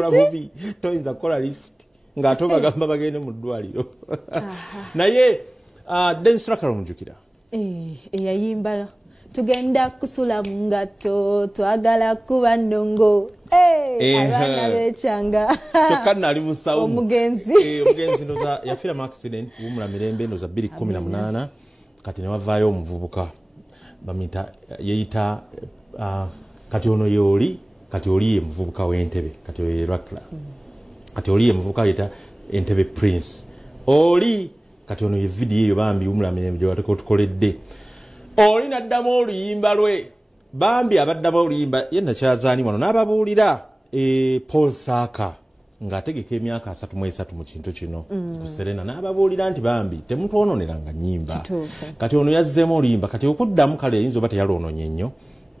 kola bubi toyinza kola list ng'ate bagamba bagende mu ddwaliro naye dance tracker omujjukira eyayimba tugenda kusula mu ngatto twagala kuba ndongo abaana b'ekyanga kyokka nali musawo omugenzi noza yafiira mu accident wumula mirembe noza 2018 kati ne wavaayo omuvubuka bamuyita yeyita kati ono yoli kati oli ye muvubuka w'Entebbe kati oyo ye Rakla kati oli ye muvubuka yeyita Entebbe Prince oli kati ono ye video eyo bambi wumula mirembe gye tukoledde oli naddamu oluyimba lwe bambi abaddamu oluyimba ye nakyazaani wano n'ababuulira Paul Saaka ng'ategeka emyaka 33 mu kintu kino ku Serena n'ababuulira nti bambi temutwononeranga nnyimba kati ono yazzeemu oluyimba kati okuddamu kale eyinza oba teyalwonoonye nnyo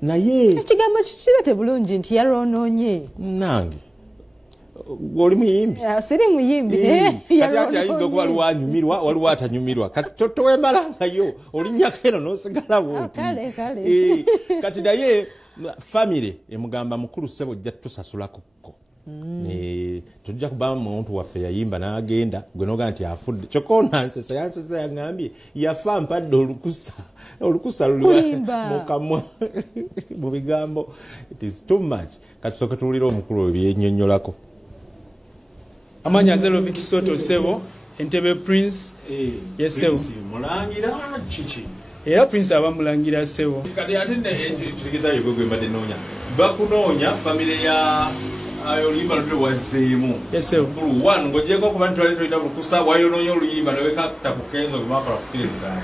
naye ekigambo kikirete bulungi nti yalwonoonye nange oli muyimbi siri muyimbi kati ayinza okuba waliwo atanyumirwa kati toweemalangayo olinnyako eno n'osigala bwoti kati naye famire emugamba mukulu ssebo ojja tusasulakokko tujja kuba muntu waffe yayimba n'agenda gwe noga nti afudde kyokka onansesa yaŋŋambye yafa mpadde olukusa luli mu kamwa mu bigambo it is too much kati soke tuwulire omukulu oyo byennyonnyolako amanya Zerovic Soto Sebo Entebbe Prince yesewo mulangira kiki era Prince abamulangira Sebo kati ate tegeza yegwe mbadde noonya bakunoonya famire ya oluyimba lwe wazzeemu yesewo kulu one ng'ogyeko okuba nti twali tulina lukusa wayonoonya oluyimba newekata ku kenzo gemakola kufirezika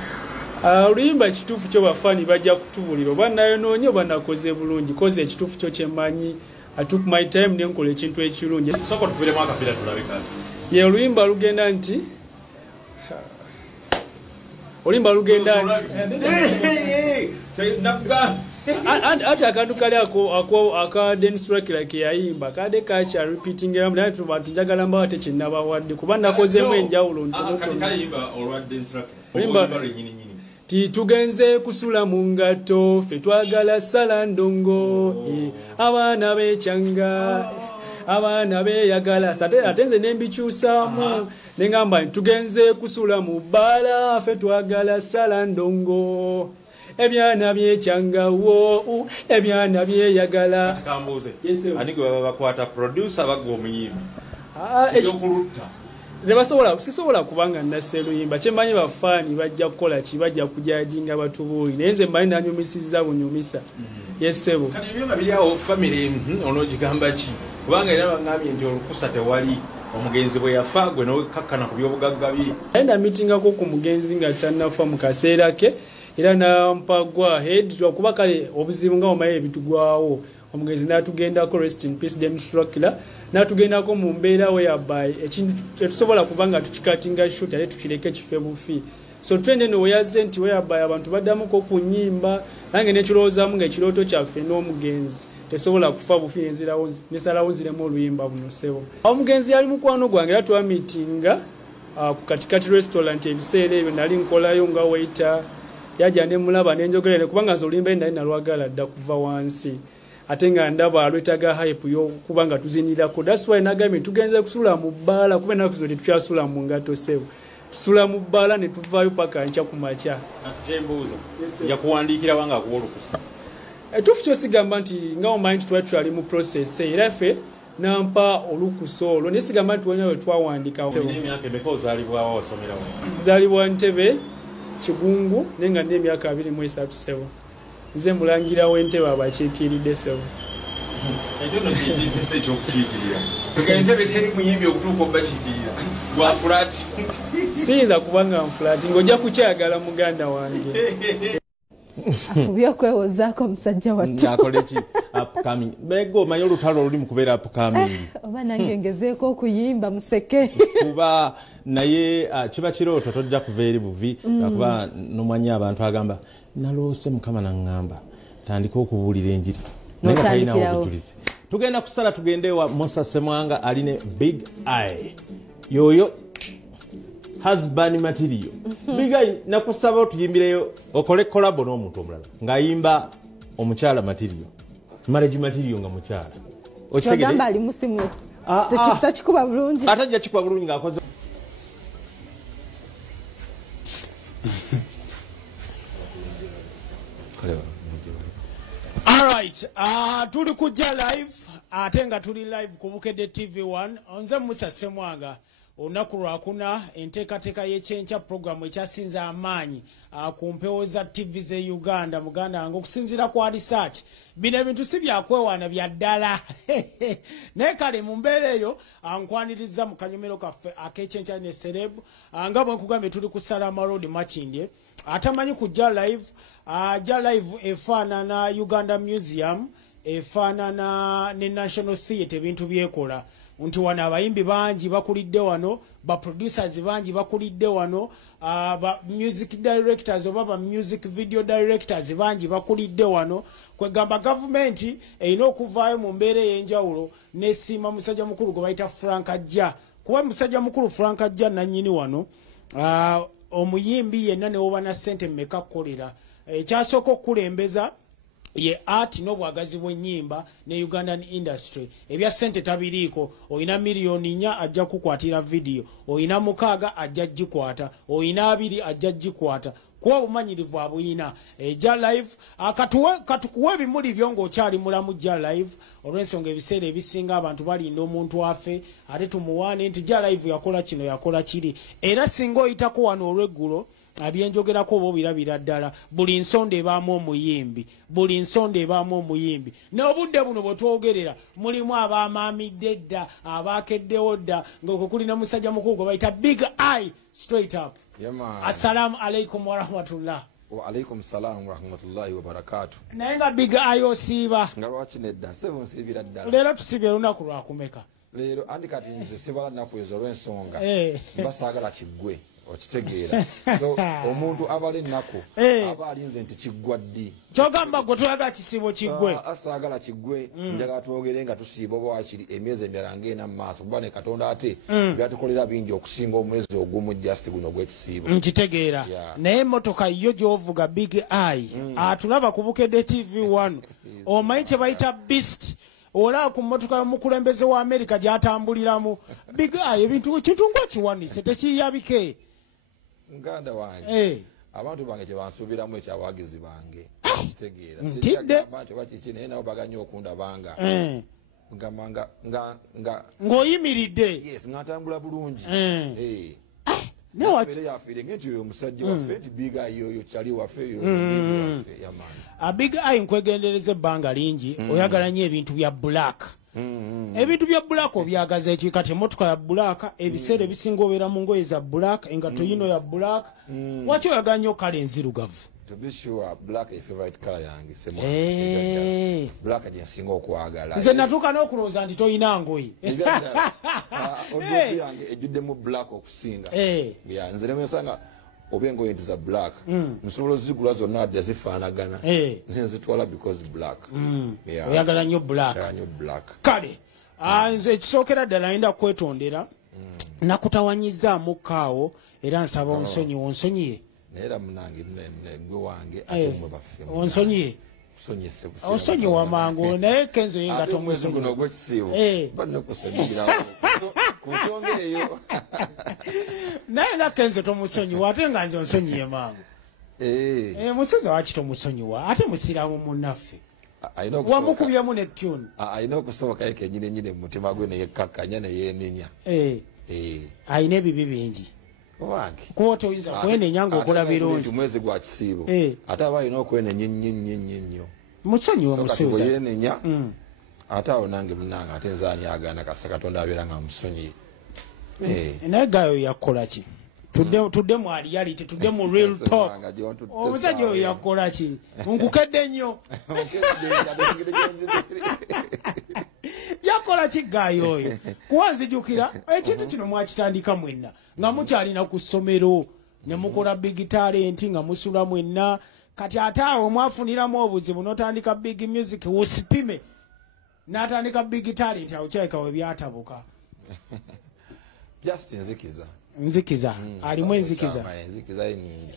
oluyimba ekituufu kyo bafaani bajja kutubuulira oba nayonoonye oba nakoze bulungi koze ekituufu kyo kyemmanyi I took my time nenkola ekintu ekirungi soko tupiremu akapira tulabika ye oluyimba lugenda nti oluyimba lugenda nti ate akantu kali aka dance tracker ke yayimba kade kacha repeating era naye tubantu njagala mbawa te kinnabawadde kuba nakozemu enjawulo tugenze kusula mu ngatto ffe twagala sala ndongo abaana b'ekyanga abaana beeyagala ate nze nembikyusaamu neŋŋamba tugenze kusula mu bbaala ffe twagala sala ndongo ebyana byekyanga wo ebyana byeyagala kambuze ani gwe baba bakwata producer bagwa omuyimbi ekyokulutta sisobola kubanga nasse luyimba kyemmanyi bafaani bajja kukola ki bajja kujajinga batubuuli naye nze mmanyi nanyumisizza bunyumisa yesebo kati ebyuma biriawo famire onogigamba ki kubanga era bangambye nti olukusa tewali omugenzi bwe yafa gwe nowekakkana ku byobugagga bye naye namitingako ku mugenzi nga tannafa mu kaseera ke era nampagwa head lwakuba kale obuzibu nga omaye ebitugwawo omugenzi n'atugendako rest in peace demonstrakira n'atugendako mu mbeera whereby ekintu tetusobola kubanga tukikatinga shoot ate tukireke kife bufi so trend eno weyazze nti whereby abantu baddamuko ku nnyimba nange nekirowoozamu ngaekirooto kyaffe n'omugenzi tesobola kufa bufi nesalawo ziremu oluyimba buno sebo omugenzi yali mukwano gwange era twamitinga ku katikati restaurant ebiseera ebyo nali nkolayo nga waiter yajja nemulaba nenjogerere kubanga nze oluyimba nali nalwagala dda kuva wansi ate nga ndaba alwetaga hype yokubanga tuzinirako that's why nagambye tugenze kusula mu bbaala kuba enaku zino tetukyasula mu ngato sebo tusula mu bbaala ne tuvaayo paka nkya ku makya kyembuuza yakuwandiikira wanga akuwa olukusa etuufu kyosigamba nti nga omanyi nti twali tukyali mu process era ffe nampa olukusa olwo naye sigamba nti wena we twawandikawo emyaka emeka ozaalibwawo wasomerawo zaalibwa Ntebbe Kigungu naye nga nina emyaka 23 sebo nze mulangira w'Entebbe abakiikiridde sebo ekyo no kikinsisa ekyokukiikirira Entebbe teri muyimbi okutuuka obakiikirira gwa fulaati siyinza kubanga nfulaati ng'ojja kukyagala muganda wange byokwewozaako omusajja wattu akole ki upcoming bego omanyi olutalo oluli mu kubeera upcoming oba nange ngezeeko okuyimba museke kuba naye kiba kirooto tojja kuva eri buvi kuba nomwanyi abantu agamba naloose mukama naŋŋamba tandika okubuulira enjiri naye kalinawo obujulizi tugenda kusala tugende wa Musa Semwanga aline big eye yoyo husband material bigai nakusaba otuyimbireyo okole collab n'omuntu omulala ng'ayimba omukyala material marriage material nga mukyala okigamba ali musimu Tekikuba bulungi. Atajja kikuba bulungi ng'akoze. Alright, tuli kujja live, ate nga tuli live ku Bukedde TV1. Onze Musa Semwanga, olunaku lwakuna enteekateeka y'ekyenkya programu ekyasinza amaanyi ku mpewo za TV ze Uganda, muganda wange okusinziira kwa research. Bino ebintu si byakwewaana bya ddala. Naye kale mu mbeera eyo nkwaniriza mu kanyomero kaffe ak'ekyenkya ne Sereebu, nga bwe nkugambye tuli ku Salama Road Makindye. Atamanyi kujja live, ajja live efaanana Uganda Museum, efaanana ne National Theatre ebintu byekola. Nti wano abayimbi bangi bakulidde wano, ba producers bangi bakulidde wano, ba music directors oba ba music video directors bangi bakulidde wano. Kwegamba government erina okuvaayo mu mbeera ey'enjawulo n'esiima musajja mukulu gwe bayita Frank Ajja. Kuba musajja mukulu Frank Ajja nannyini wano, omuyimbi yenna ne woba na ssente mmeka kukolera. Ekyasooka okukulembeza ye art n'obwagazi bw'ennyimba ne Ugandan industry. Ebya ssente tabiriiko. Oyina miliyoni 4 ajja kukwatira video, oyina 6 ajja gikwata, oyina 2 ajja gikwata. Kuba obumanyirivu abuyina. Ejja live, katukuwe ebimuli byo ng'okyali mulamu jja live, olw'ensonga ebiseera ebisinga abantu balinda omuntu afe, ate tumuwaane nti jja live yakola kino yakola kiri. Era singa oyitako wano olw'eggulo, abyenjogerako oba obirabira ddala, buli nsonda ebaamu omuyimbi, buli nsonda ebaamu omuyimbi. N'obudde buno bwe twogerera mulimu abaamaamidde dda, abaakeddewo dda, ng'okwo kulina musajja mukulu gwe bayita Big Eye straight up. Assalamu alaikum wa rahmatullah. Wa alaikum salam wa rahmatullahi wa barakatuh. Naye nga Big Eye osiiba. Nga lwaki nedda sebo nsibira ddala. Leero tusibye lunaku lwakumeka. Leero andi kati nze sibala nnaku ezo olw'ensonga basaagala kiggwe okitegeera. So omuntu abala ennaku aba alinze nti kiggwa ddi. Kyogamba gwe toyaga kisibo kiggwe. Asaagala kiggwe njagala twogere nga tusiiba oba wakiri emyezi emirala ng'ena mu maaso kuba ne Katonda ate byatukolera bingi okusinga omwezi ogumu just guno gw'ekisiibo. Nkitegeera. Naye emmotoka yo gy'ovuga Big Eye atulaba ku Bukedde TV1 omanyi kye bayita Beast. Ola ku mmotoka y'omukulembeze wa Amerika gy'atambuliramu. Big Eye ebintu kitungwa kiwanise tekiyabike. Muganda wange abantu bange kyebansuubiramu ekyabawagizi bange kitegeera ntidde wakiki naye nabo baganya okundabanga ngamba ng'oyimiridde yes ng'atambula bulungi newaki yafiire ngenti oyo omusajja waffe nti Big Eye oyo kyali waffe oyo yamaani. Big Eye nkwegendereza ebbanga lingi oyagala nnyo ebintu bya black. Ebintu bya black obyagaza eki kati emmotoka ya black, ebiseera ebisinga obeera mu ngoye za black, engato yino ya black. Waki oyagala nnyo kale enzirugavu? To be sure, black is favorite color yange. Black gyensinga okwagala. Nze natuuka n'okulowooza nti toyina ngoye. Oddodde yange ejjuddemu black okusinga. Nze nemesanga oba engoye nti za black nsobola ozigula zonna adda zifaanagana nenzitwala because black. Oyagala nnyo black. Kale nze ekisookera ddala ayinda kwetondera nakutawanyizaamu kaawo era nsaba onsonyiwe onsonyiye. Era munange gwe wange ate mwe baffe. Onsonyiye. Sonyise busi. Osonyiwa mangu naye Kenzo yinga tomwezo guno gwekisiiwo. Banne kusonyiira. Kusongeeyo. Naye nga Kenzo tomusonyiwa ate nga nze onsonyiye mangu. Musoza waki tomusonyiwa ate musiraamu munnaffe. Wamukubyemu ne tune. Ayina okusoboka yeke nyine mu mutima gwe ne yekkakanya ne yeenenya. Ayina ebibi bingi. Kuba toyinza kwenenya ng'okola birungi. Mwezi gwa kisiibo. Ate aba alina okwenenya nnyo. Musonyiwe musuuza. Yenenya ate awo nange munange ate nze ani agaana kasa Katonda abeera nga musonyiye. Naye gayo yakola ki? Tudde mu reality, tudde mu real talk. Omusajja oyo yakola ki? Nkukedde nnyo. Yakola ki gayo oyo? Kuba nzijukira ekintu kino mwakitandika mwenna nga mukyalina ku ssomero ne mukola big talent nga musula mwenna, kati ate awo mwafuniramu obuzibu n'otandika big music usipime n'atandika big talent awo kyaleka we byatabuka. Just nzikiza alimu enzikiza nyingi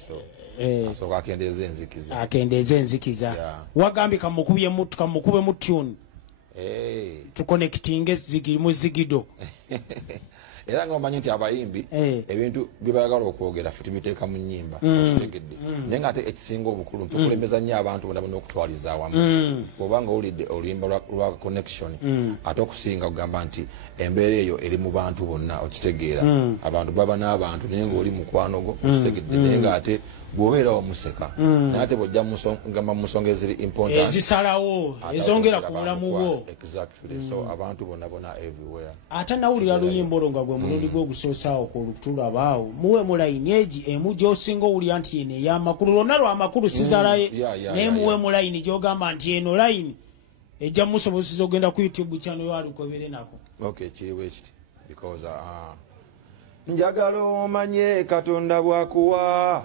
so akendeeza enzikiza wagambye kamukube mu tune tuconnectinge muzigido era nga omanyi nti abayimbi ebintu byebayagala okwogera ffe tubiteeka mu nnyimba okitegedde naye nga ate ekisinga obukulu tukulemeza nnyo abantu bonna bonna okutwaliza awamu bw'obanga owulidde oluyimba lwa connection ate okusinga kugamba nti embeera eyo eri mu bantu bonna okitegeera abantu baba n'abantu naye ngaoli mukwanogo okitegedde naye nga ate bw'obeerawo museka naye ate bw'ojja gamba mu nsonga eziri important ezisalawo ezongera ku bulamu bwo exactly so abantu bonna bonna everywhere ate nawulira luyimba olwo nga gwe mulundi gw'ogusoosaawo ku lutulabaawo muwe mu layini egi emu gy'osinga owulira nti eno ey'amakulu lwonna lw'amakulu sizalaye naye muwe mu layini gy'ogamba nti eno layini ejja musobozesa ogenda ku YouTube channel yalukobere nako okay kiriwo ekiti because njagala omanye Katonda bw'akuwa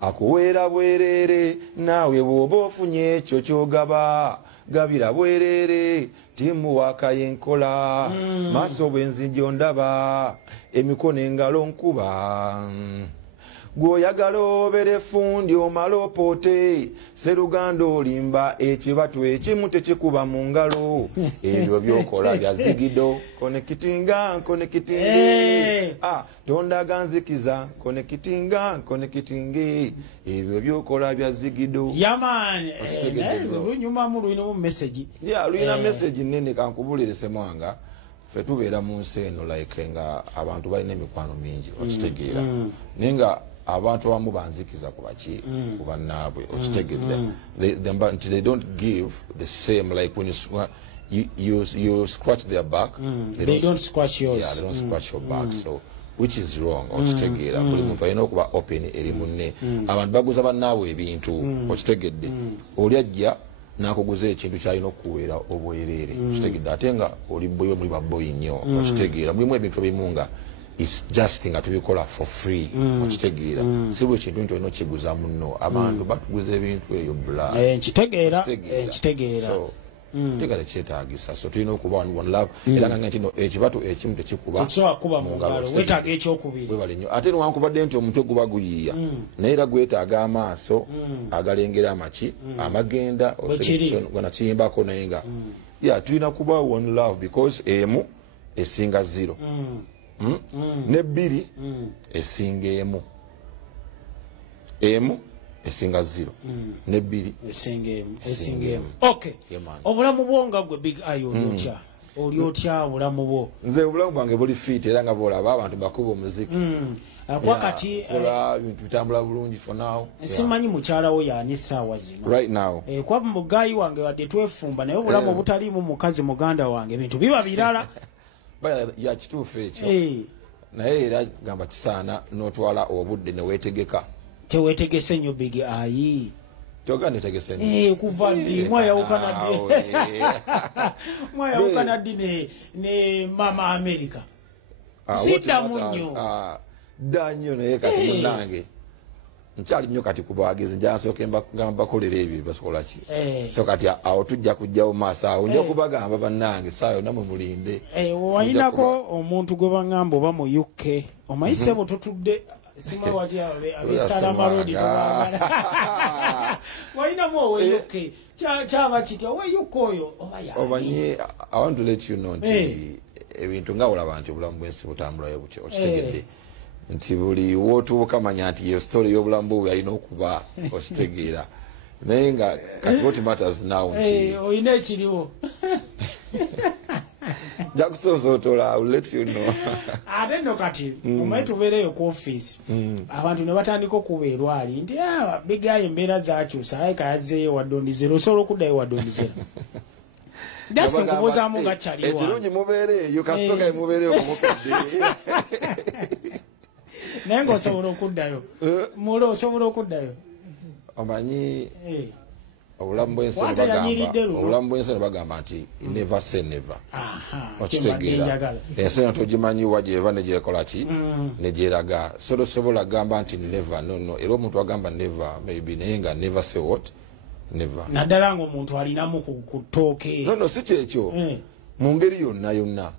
akuweera bwerere naawe bw'oba ofunye ekyo ky'ogaba gabira bwerere timuwaaka yenkola maaso bw'enzijjo ndaba emikono engalo nkuba gw'oyagala obere fundi omala opoote Serugando olimba ekibatu ekimu tekikuba mu ngalo ebyo byokola bya zigido konekitinga tondaga nzikiza konekitinge ebyo byokola bya zigido yaman lunyumamu lulinamu message lulina message nene kankubulire Semwanga ffe tubeera mu nsi eno like nga abantu balina emikwano mingi okitegeera naye nga abantu abamu banzikiza ku baki ku bannaabwe okitegedde they don't give the same like when you scratch their back they don't scratch yours they don't scratch your back so which is wrong okitegeera buli muntu alina okuba open eri munne abantu baguza bannaabwe ebintu okitegedde oli ajja nakuguza ekintu kyalina okuweera obwereere okitegedde ate nga oli boyo muli baboyi nnyo okitegeera mulimu ebintu ebimu nga is just nga tubikola for free okitegeera si bwe kintu nti olina okiguza munno abantu batuguza ebintu eyo bula nkitegeera so tegala kyetaagisa so tulina okuba one love era nga kino ekibatu ekimu tekikuba kuba mu ngalo wetaaga ekyokubiri webale nnyo ate newankubadde nti omutwe guba guyiiya naye era gwetaaga amaaso agalengera amaki amagenda gona kiyimbako naye nga tulina kuba one love because emu esinga zero nebbiri esinga emu esinga zero nebbiri esinga emu okay obulamu bwo nga gwe big eye oli otya obulamu bwo nze obulamu bwange buli fit era nga bwolaba abantu bakuba omuziki wakati bintu bitambula bulungi for now simanyi mukyalawo yani essaawa zino right now kwa mugayi wange wadde twefumba naye obulamu obutaliimu mukazi muganda wange bintu biba birala ya kituufu ekyo naye era gamba kisaana n'otwala obudde neweetegeka teweetegese nnyo big ayi toga netegese kuva ddi mwayawukana ddi ne mama America siddamu nnyo dda nnyo naye kati munnange nkyali nnyo kati ku bagezi njansooke mbakolera ebyo basokola ki so kati awo tujja kujjawo maaso awo nja kubagamba bannange saa yonna mwe mulinde wayinako omuntu gwe baŋŋamba oba mu UK omayise bo tutudde sima waki abesalama road wayinamu owe UK kyaba kiti owe UK oyo omanyi I want to let you know nti ebintu nga olaba nti obulamu bw'ensi butambulayo butyo okitegedde nti buli wootuuka manya nti yo story y'obulamu bwo yalina okuba okitegeera naye nga kati what matters now nti oyina ekiriwo nja kusoosotola I will let you know ate nno kati omaye tubeereyo ku offisi abantu ne batandika okuba erwali nti bigayo embeera zakyusa alayika yazzeeyo waddondizero osobola okuddayo waddondizero just nkubuzaamu nga kyaliwa ekirungi mubeereeyo kasooka mubeereyo kumukudde naye ng'osobola okuddayo mule osobola okuddayo omanyi obulamu bw'ensi ne bagamba nti never say never okitegeera ensi eno togimanyiwa gyeva negyekola ki negyeraga sobola gamba nti never no era omuntu agamba never maybe naye nga never say what never naddala ng'omuntu alinamu ku ttooke no si kyekyo mu ngeri yonna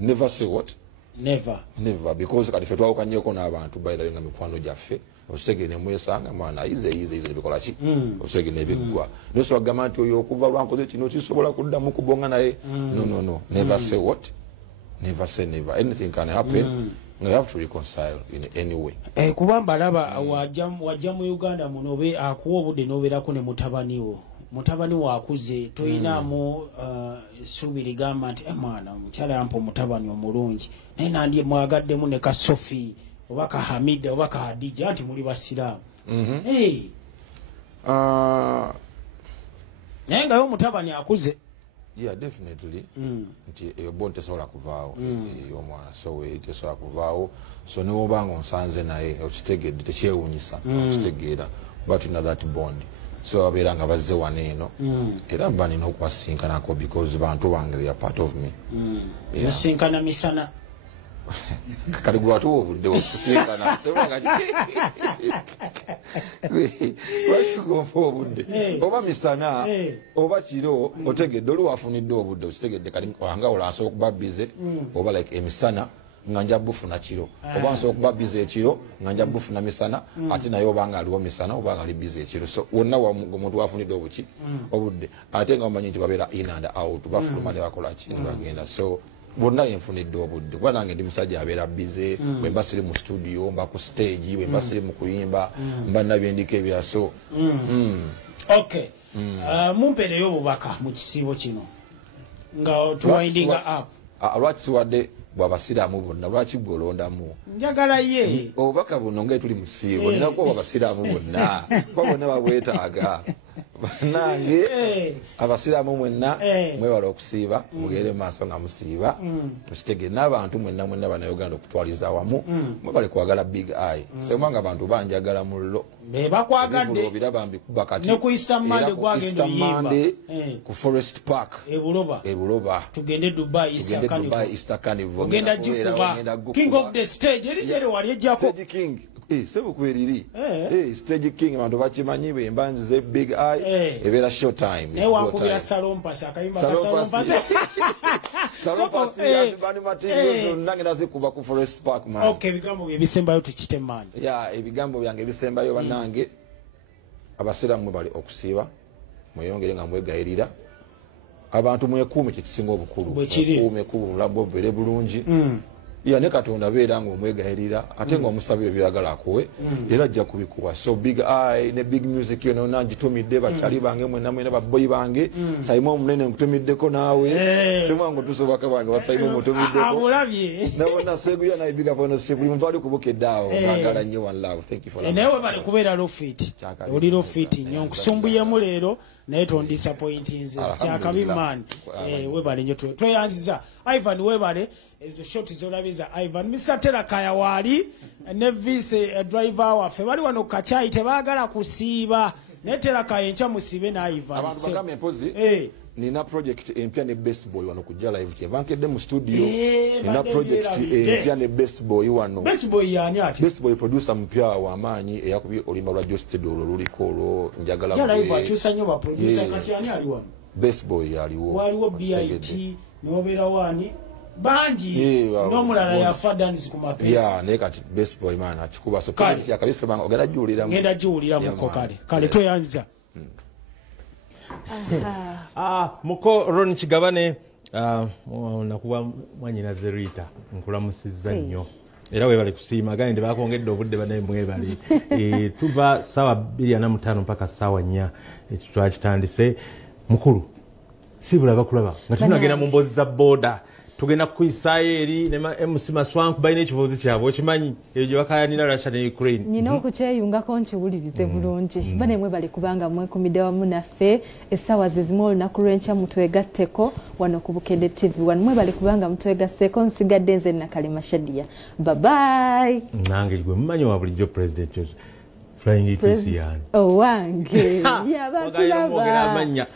never say what never because kati ffe twawukanyeko n'abantu by the way nga mikwano gyaffe okitegere mwesanga mwana ize bikola ki okitegere nebiggwa noso agamba nti oyo okuva lwankoze kino kisobola kuddamu kubonga naye no never say what never say never anything can happen you have to reconcile in any way kubamba laba wajja mu Uganda munobe akuwa obudde noberako ne mutabani wo akuze toyinamu subiri gamba nti mwana mukyala yampa mutabani omulungi naye nandye mwagaddemu ne Kasofi oba ka Hamida oba ka Hadija nti muli basiraamu naye nga yo mutabani akuze yeah definitely nti ebbo tesobola kuvaawo y'omwana so we tesobola kuvaawo so niwobanga onsanze naye okitegedde tekyewunyisa okitegeera but in that bond so abeera nga bazze wano eno era mba nina okubasinkanako because bantu bange they are part of me musinkana misana kali gwatuwa obudde okusinkana lwakigompa obudde oba misana oba kiro otegedde oli wafunidde obudde okitegedde kali wanga olansobola okuba bize oba like emisana nga nja bufuna kiro oba nsobola okuba bize ekiro nga nja bufuna misana ate naye obanga aliwo misana obanga ali bize ekiro so wonna omuntu wafunidde obuki obudde ate nga omanyi nti babeera in and out bafuluma ne bakola ki ne bagenda so bonna yenfunidde obudde kuba nange ndi musajja abeera bize bwe mba siri mu studio mba ku stage bwe mba siri mu kuyimba mba nabyendika ebya so okay mumpeereyo obubaka mu kisiibo kino nga tuwindinga up lwaki siwadde bwabasiraamu bonna lwaki bwolondamu njagala ye obubaka buno nga tuli musiibo ninakuwa abasiraamu bonna kuba bonna babwetaaga nange abasiraamu mwenna mwewala okusiiba mugere maaso nga musiiba tukitegere n'abantu mwenna bannayuganda okutwaliza awamu mwebale kwagala big eye semanga abantu banjagala mullo bebakwagadde obiraba mbikuba kati ne ku Easter Monday gwagenda oyimba ku Forest Park ebuloba tugende Dubai Easter Carnival ogenda jikuba king of the stage eri wali ejjako stage king sebukweriri stage king abantu bakimanyi bembanzi ze big eye ebeera show time naye wakubira salompasi akayimba ka salompasi yazibani materials nange nazikuba ku Forest Park man okay ebigambo bye bisembayo tukite man ebigambo byange ebisembayo bannange abasiraamu bali okusiiba mweyongere nga mwegayirira abantu mwekuume kyekisinga obukulu mwekuume ku bulamu obubeere bulungi ne Katonda beera ng'omwegayirira ate ng'omusabye byagala akuwe era ajja kubikuwa so big eye ne big music yo nona ngitumidde bakyali bange mwenna mwena baboyi bange Simon omunene nkutumiddeko naawe semwangu tusobaka bange basayimo mutumiddeko abulabye nabona seguya na big up se buli muntu ali kubukedde awo bagala nnyo one love thank you for that nawe bali kubeera lofit oli lofit nnyo nkusumbuyemu leero naye tondisappointinze kyakabi man webale nnyo tweyanziza Ivan webale ezo shot zolabiza Ivan misatera kaya wali ne vice driver waffe bali wano kachai tebagala kusiiba netera kaya encha musibe na Ivan abantu bagame empozi nina project empya ne baseball wano kujja live kye bankedde mu studio nina project empya ne baseball wano baseball yani ati baseball producer mpya wa maanyi eyakubi olimba lwa Justin Dolo luliko lo njagala jala live achusa nyo ba producer kati yani ali wano baseball yaliwo waliwo BIT nobera wani banji n'omulala yafa dance ku mapesa naye kati baseball man akikuba so kalisa banga ogenda jiwulira muko kale tweyanziza muko Ron Kigabane nakuba mwanyina Zerita nkulamusizza nnyo era webale kusiima gandi bakongedde obudde banaye mwebale tuva sawa 2:45 mpaka sawa 4 twakitandise mukulu sibula bakulaba nga tunagenda mu mbozi za boda tugenda kuyisaayo eri ne MC Maswanku balina ekibuuzi kyabwe okimanyi ebyo bakayanira Russia ne Ukraine nina okukyeyungako nkiwulirize bulungi bane mwe bali kubanga mwekumidde wamu naffe essaawa zezimu olunaku lw'enkya mutwegatteko wano ku Bukedde TV wano mwe bali kubanga mutwegasseeko nsigadde nze Nakalema Shadia babayi nange gwe mumanyi wa bulijjo President Flying ETC yani owange yabatulaba